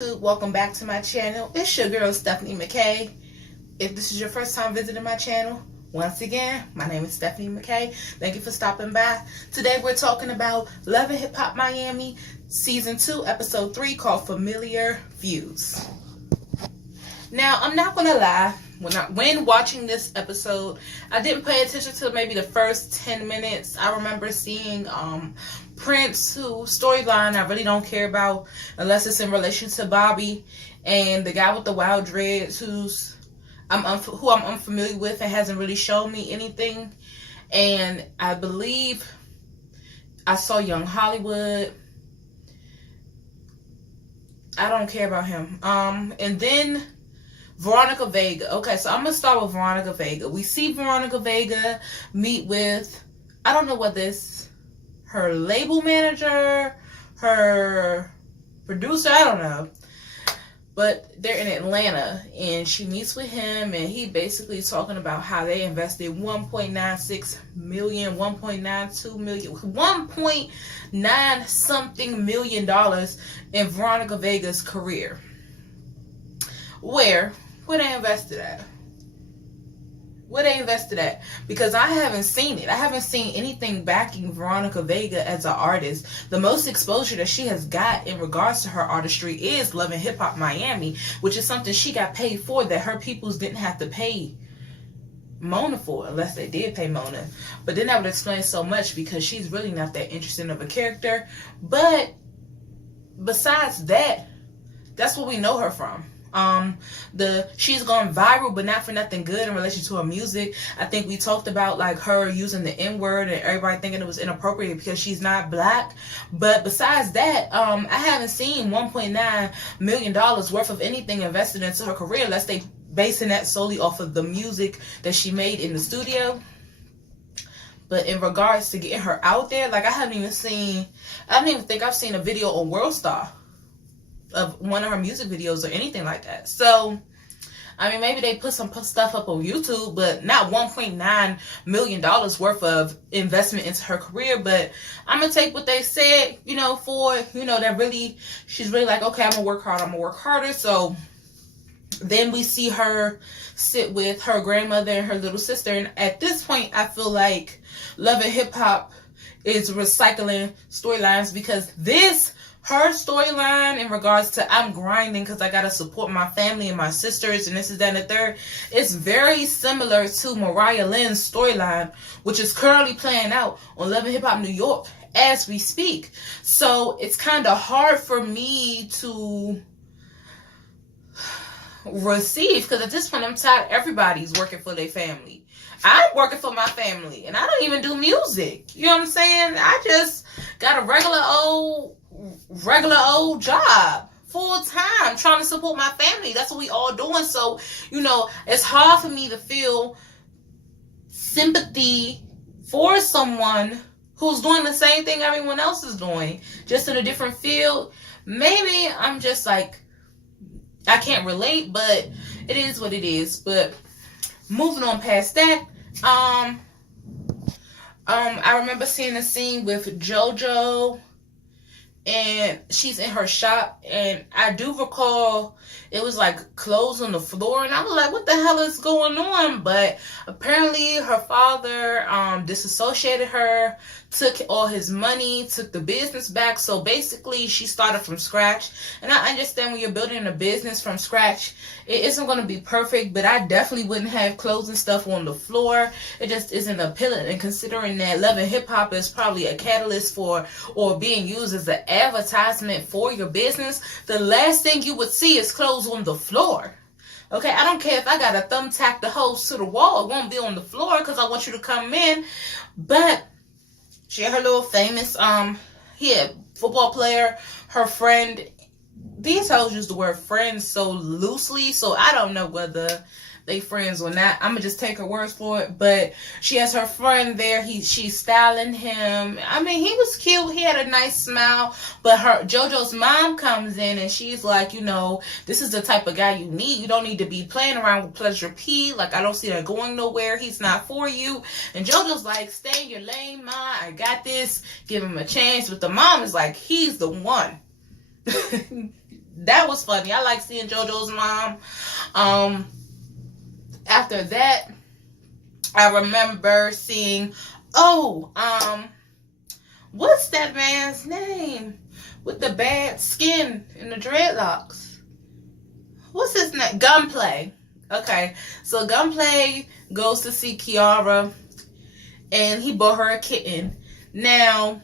Welcome back to my channel. It's your girl Stephanie McKay. If this is your first time visiting my channel, once again, my name is Stephanie McKay. Thank you for stopping by. Today we're talking about Love and Hip Hop Miami Season 2, Episode 3 called Familiar Feuds. Now, I'm not gonna lie, when watching this episode, I didn't pay attention to maybe the first 10 minutes. I remember seeing Prince, whose storyline I really don't care about unless it's in relation to Bobby, and the guy with the wild dreads who I'm unfamiliar with and hasn't really shown me anything. And I believe I saw Young Hollywood. I don't care about him. And then Veronica Vega. Okay, so I'm gonna start with Veronica Vega. We see Veronica Vega meet with, I don't know what this, her label manager, her producer, I don't know. But they're in Atlanta, and she meets with him, and he basically talking about how they invested $1.96 million, $1.92 million, $1.9 something million in Veronica Vega's career. Where they invested at? Where they invested at? Because I haven't seen it. I haven't seen anything backing Veronica Vega as an artist. The most exposure that she has got in regards to her artistry is Love and Hip Hop Miami, which is something she got paid for that her peoples didn't have to pay Mona for, unless they did pay Mona. But then that would explain so much, because she's really not that interesting of a character. But besides that, that's what we know her from. She's gone viral, but not for nothing good in relation to her music. I think we talked about like her using the N-word and everybody thinking it was inappropriate because she's not black. But besides that, I haven't seen $1.9 million worth of anything invested into her career, unless they basing that solely off of the music that she made in the studio. But in regards to getting her out there, like I don't even think I've seen a video on Worldstar of one of her music videos or anything like that. So I mean, maybe they put some stuff up on YouTube, but not $1.9 million worth of investment into her career. But I'm gonna take what they said, that really, she's really like, okay, I'm gonna work hard, I'm gonna work harder. So then we see her sit with her grandmother and her little sister, and at this point I feel like Love and Hip Hop is recycling storylines, because her storyline in regards to I'm grinding because I gotta support my family and my sisters and this is that and the third, it's very similar to Mariah Lynn's storyline, which is currently playing out on Love and Hip Hop New York as we speak. So it's kind of hard for me to receive, because at this point I'm tired. Everybody's working for their family. I'm working for my family, and I don't even do music. You know what I'm saying? I just got a regular old job, full time, trying to support my family. That's what we all doing. So, it's hard for me to feel sympathy for someone who's doing the same thing everyone else is doing, just in a different field. Maybe I'm just like, I can't relate, but it is what it is. But moving on past that, I remember seeing a scene with JoJo, and she's in her shop, and I do recall it was like clothes on the floor, and I was like, what the hell is going on? But apparently her father disassociated her, took all his money, took the business back. So basically she started from scratch. And I understand when you're building a business from scratch, it isn't going to be perfect, but I definitely wouldn't have clothes and stuff on the floor. It just isn't appealing. And considering that Love and Hip Hop is probably a catalyst for, or being used as an advertisement for your business, the last thing you would see is clothes on the floor. Okay, I don't care if I got to thumbtack the hose to the wall, it won't be on the floor because I want you to come in. But she had her little famous football player, her friend. These hoes use the word friends so loosely, so I don't know whether they friends or not. I'm gonna just take her words for it. But she has her friend there. She's styling him. I mean, he was cute. He had a nice smile. But JoJo's mom comes in and she's like, this is the type of guy you need. You don't need to be playing around with Pleasure P. Like, I don't see that going nowhere. He's not for you. And JoJo's like, stay in your lane, ma. I got this. Give him a chance. But the mom is like, he's the one. that was funny. I like seeing JoJo's mom. After that, I remember seeing, what's that man's name with the bad skin and the dreadlocks? What's his name? Gunplay. Okay, so Gunplay goes to see Kiara, and he bought her a kitten. Now,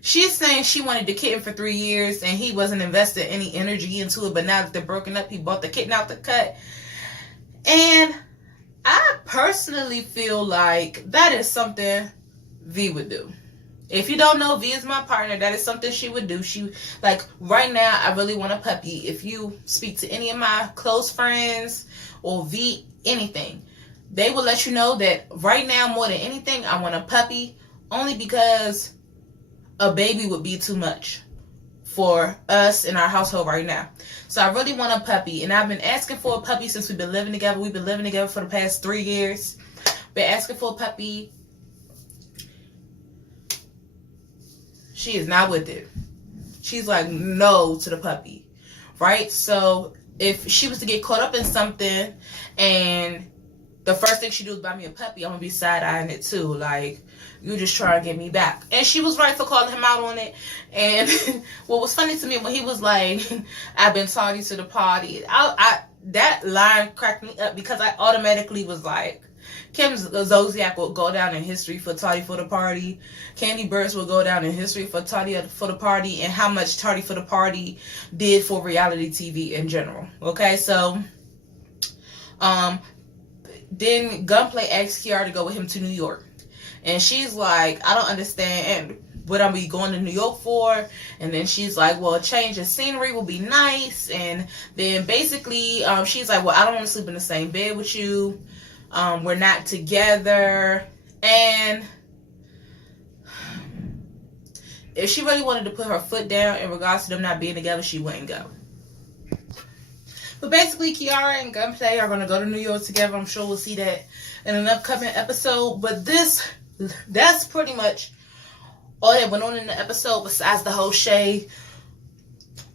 she's saying she wanted the kitten for 3 years, and he wasn't investing any energy into it, but now that they're broken up, he bought the kitten out the cut. And I personally feel like that is something V would do. If you don't know, V is my partner. That is something she would do. She, like, right now, I really want a puppy. If you speak to any of my close friends or V, anything, they will let you know that right now, more than anything, I want a puppy. Only because a baby would be too much for us in our household right now. So I really want a puppy. And I've been asking for a puppy since we've been living together. We've been living together for the past 3 years. Been asking for a puppy. She is not with it. She's like, no to the puppy. Right? So if she was to get caught up in something and the first thing she do is buy me a puppy, I'm going to be side-eyeing it too. Like, you just try to get me back. And she was right for calling him out on it. And what was funny to me when he was like, I've been tardy to the party. That line cracked me up because I automatically was like, Kim Zolciak will go down in history for tardy for the party. Candy Burris will go down in history for tardy for the party, and how much tardy for the party did for reality TV in general. Okay, so then Gunplay asked Kiara to go with him to New York. And she's like, I don't understand what I'm going to New York for. And then she's like, well, a change of scenery will be nice. And then basically, she's like, well, I don't want to sleep in the same bed with you. We're not together. And if she really wanted to put her foot down in regards to them not being together, she wouldn't go. But basically, Kiara and Gunplay are going to go to New York together. I'm sure we'll see that in an upcoming episode. But that's pretty much all that went on in the episode besides the whole Shay,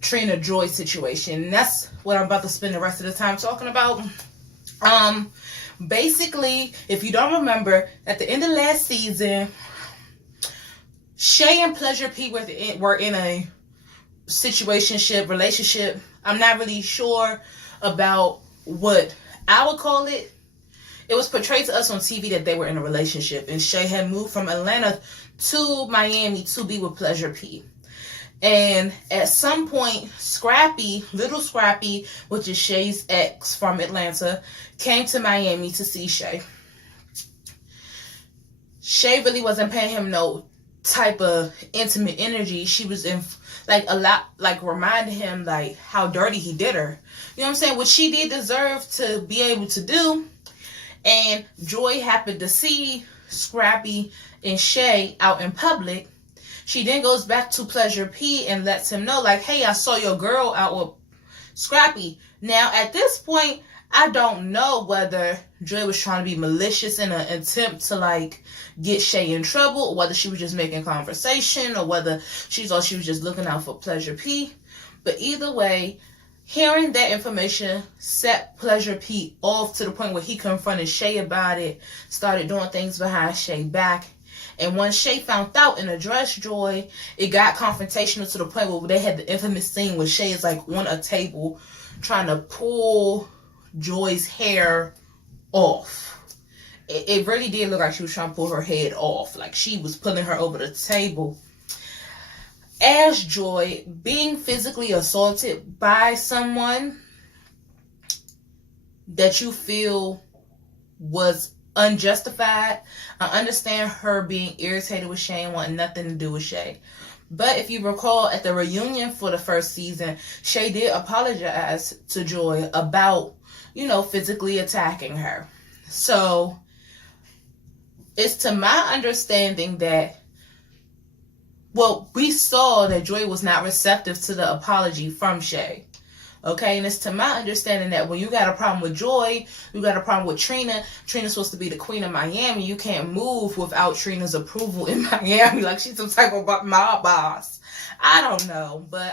Trina, Joy situation. And that's what I'm about to spend the rest of the time talking about. Basically, if you don't remember, at the end of last season, Shay and Pleasure P were in a relationship. I'm not really sure about what I would call it. It was portrayed to us on TV that they were in a relationship, and Shay had moved from Atlanta to Miami to be with Pleasure P. And at some point, Little Scrappy, which is Shay's ex from Atlanta, came to Miami to see Shay. Shay really wasn't paying him no type of intimate energy. She was in reminding him like how dirty he did her. You know what I'm saying? Which she did deserve to be able to do. And Joy happened to see Scrappy and Shay out in public. She then goes back to Pleasure P and lets him know, like, hey, I saw your girl out with Scrappy. Now, at this point, I don't know whether Joy was trying to be malicious in an attempt to, like, get Shay in trouble, or whether she was just making conversation, or whether she thought she was just looking out for Pleasure P. But either way, hearing that information set Pleasure P off to the point where he confronted Shay about it, started doing things behind Shay's back. And once Shay found out and addressed Joy, it got confrontational to the point where they had the infamous scene where Shay is like on a table trying to pull Joy's hair off. It really did look like she was trying to pull her head off. Like she was pulling her over the table. As Joy being physically assaulted by someone that you feel was unjustified, I understand her being irritated with Shay and wanting nothing to do with Shay. But if you recall, at the reunion for the first season, Shay did apologize to Joy about, physically attacking her. So it's to my understanding that, we saw that Joy was not receptive to the apology from Shay. Okay, and it's to my understanding that when you got a problem with Joy, you got a problem with Trina. Trina's supposed to be the queen of Miami. You can't move without Trina's approval in Miami. Like she's some type of mob boss. I don't know. But,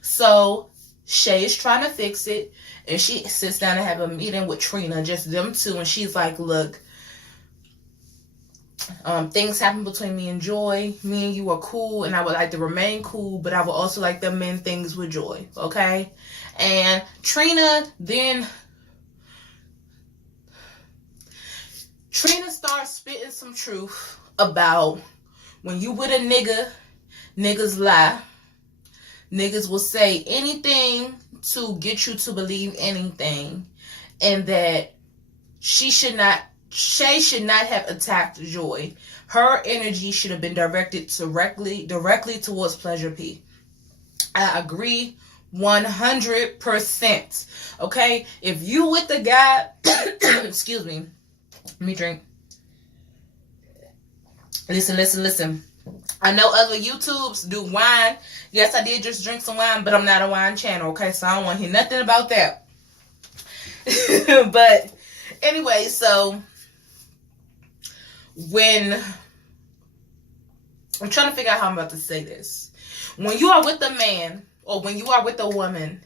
so Shay is trying to fix it, and she sits down and have a meeting with Trina, just them two, and she's like, look, things happen between me and Joy. Me and you are cool, and I would like to remain cool, but I would also like to mend things with Joy, okay? And Trina starts spitting some truth about when you with a nigga, niggas lie. Niggas will say anything to get you to believe anything, and that Shay should not have attacked Joy. Her energy should have been directed directly towards Pleasure P. I agree 100%. Okay? If you with the guy, excuse me, let me drink. Listen. I know other YouTubes do wine. Yes, I did just drink some wine, but I'm not a wine channel, okay? So I don't want to hear nothing about that. But anyway, so when I'm trying to figure out how I'm about to say this. When you are with a man or when you are with a woman,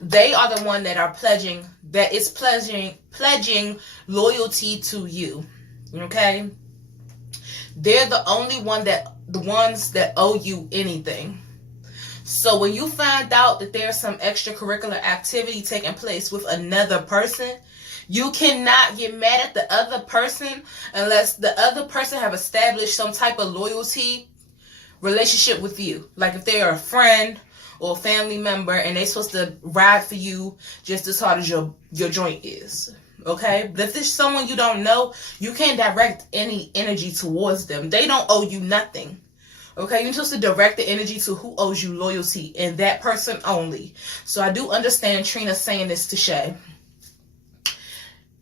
they are the one that are pledging loyalty to you. Okay? They're the ones that owe you anything. So when you find out that there's some extracurricular activity taking place with another person, you cannot get mad at the other person unless the other person have established some type of loyalty relationship with you. Like if they are a friend or a family member and they're supposed to ride for you just as hard as your joint is. Okay? But if there's someone you don't know, you can't direct any energy towards them. They don't owe you nothing. Okay? You're supposed to direct the energy to who owes you loyalty, and that person only. So I do understand Trina saying this to Shay.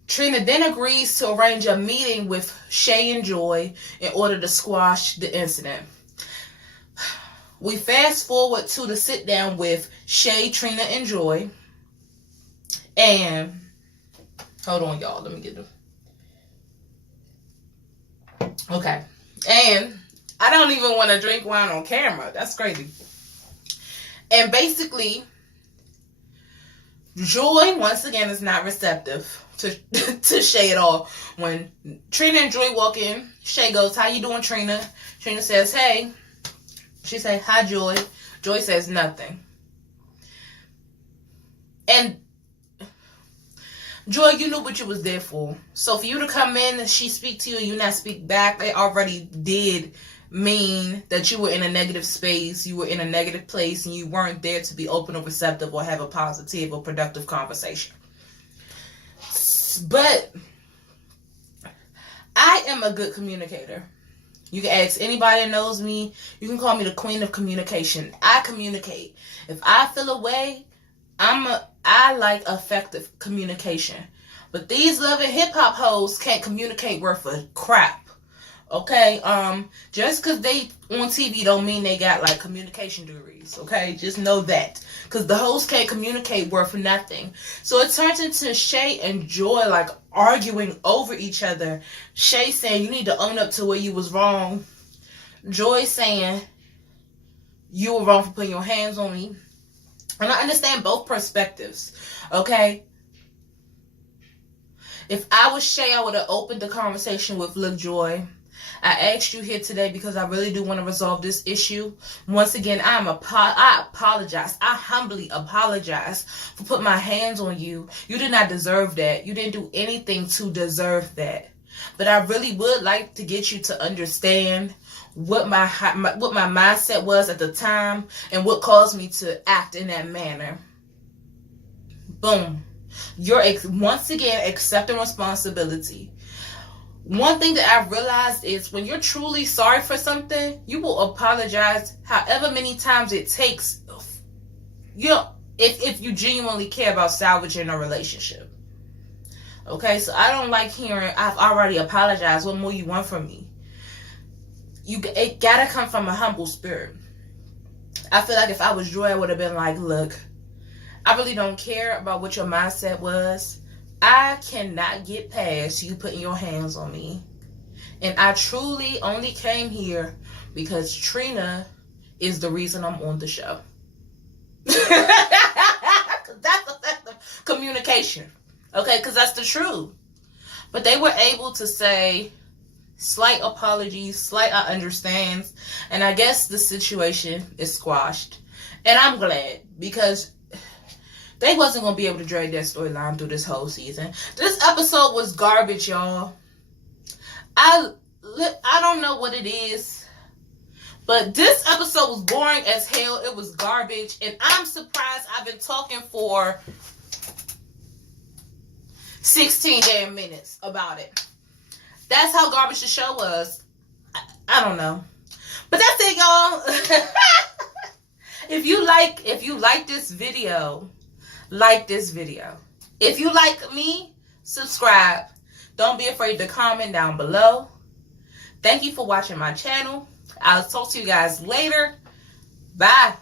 Trina then agrees to arrange a meeting with Shay and Joy in order to squash the incident. We fast forward to the sit down with Shay, Trina, and Joy. And hold on, y'all. Let me get them. Okay. And I don't even want to drink wine on camera. That's crazy. And basically, Joy, once again, is not receptive to Shay at all. When Trina and Joy walk in, Shay goes, "How you doing, Trina?" Trina says, "Hey." She says, "Hi, Joy." Joy says nothing. And Joy, you knew what you was there for. So for you to come in and she speak to you and you not speak back, it already did mean that you were in a negative space, you were in a negative place, and you weren't there to be open or receptive or have a positive or productive conversation. But I am a good communicator. You can ask anybody that knows me. You can call me the queen of communication. I communicate. If I feel a way, I like effective communication. But these loving hip hop hoes can't communicate worth a crap. Okay? Just because they on TV don't mean they got like communication degrees. Okay? Just know that. Because the hoes can't communicate worth nothing. So it turns into Shay and Joy like arguing over each other. Shay saying, "You need to own up to where you was wrong." Joy saying, "You were wrong for putting your hands on me." And I understand both perspectives. Okay? If I was Shay, I would have opened the conversation with, "Look, Joy, I asked you here today because I really do want to resolve this issue. Once again, I apologize. I humbly apologize for putting my hands on you. You did not deserve that. You didn't do anything to deserve that. But I really would like to get you to understand what my mindset was at the time and what caused me to act in that manner." Boom. You're once again accepting responsibility. One thing that I've realized is when you're truly sorry for something, you will apologize however many times it takes. If you genuinely care about salvaging a relationship. Okay, so I don't like hearing, "I've already apologized. What more you want from me?" It gotta come from a humble spirit. I feel like if I was Joy, I would have been like, "Look, I really don't care about what your mindset was. I cannot get past you putting your hands on me. And I truly only came here because Trina is the reason I'm on the show." communication. Okay, because that's the truth. But they were able to say slight apologies, slight I understands, and I guess the situation is squashed. And I'm glad, because they wasn't going to be able to drag that storyline through this whole season. This episode was garbage, y'all. I don't know what it is, but this episode was boring as hell. It was garbage, and I'm surprised I've been talking for 16 damn minutes about it. That's how garbage the show was. I don't know. But that's it, y'all. If you like this video, like this video. If you like me, subscribe. Don't be afraid to comment down below. Thank you for watching my channel. I'll talk to you guys later. Bye.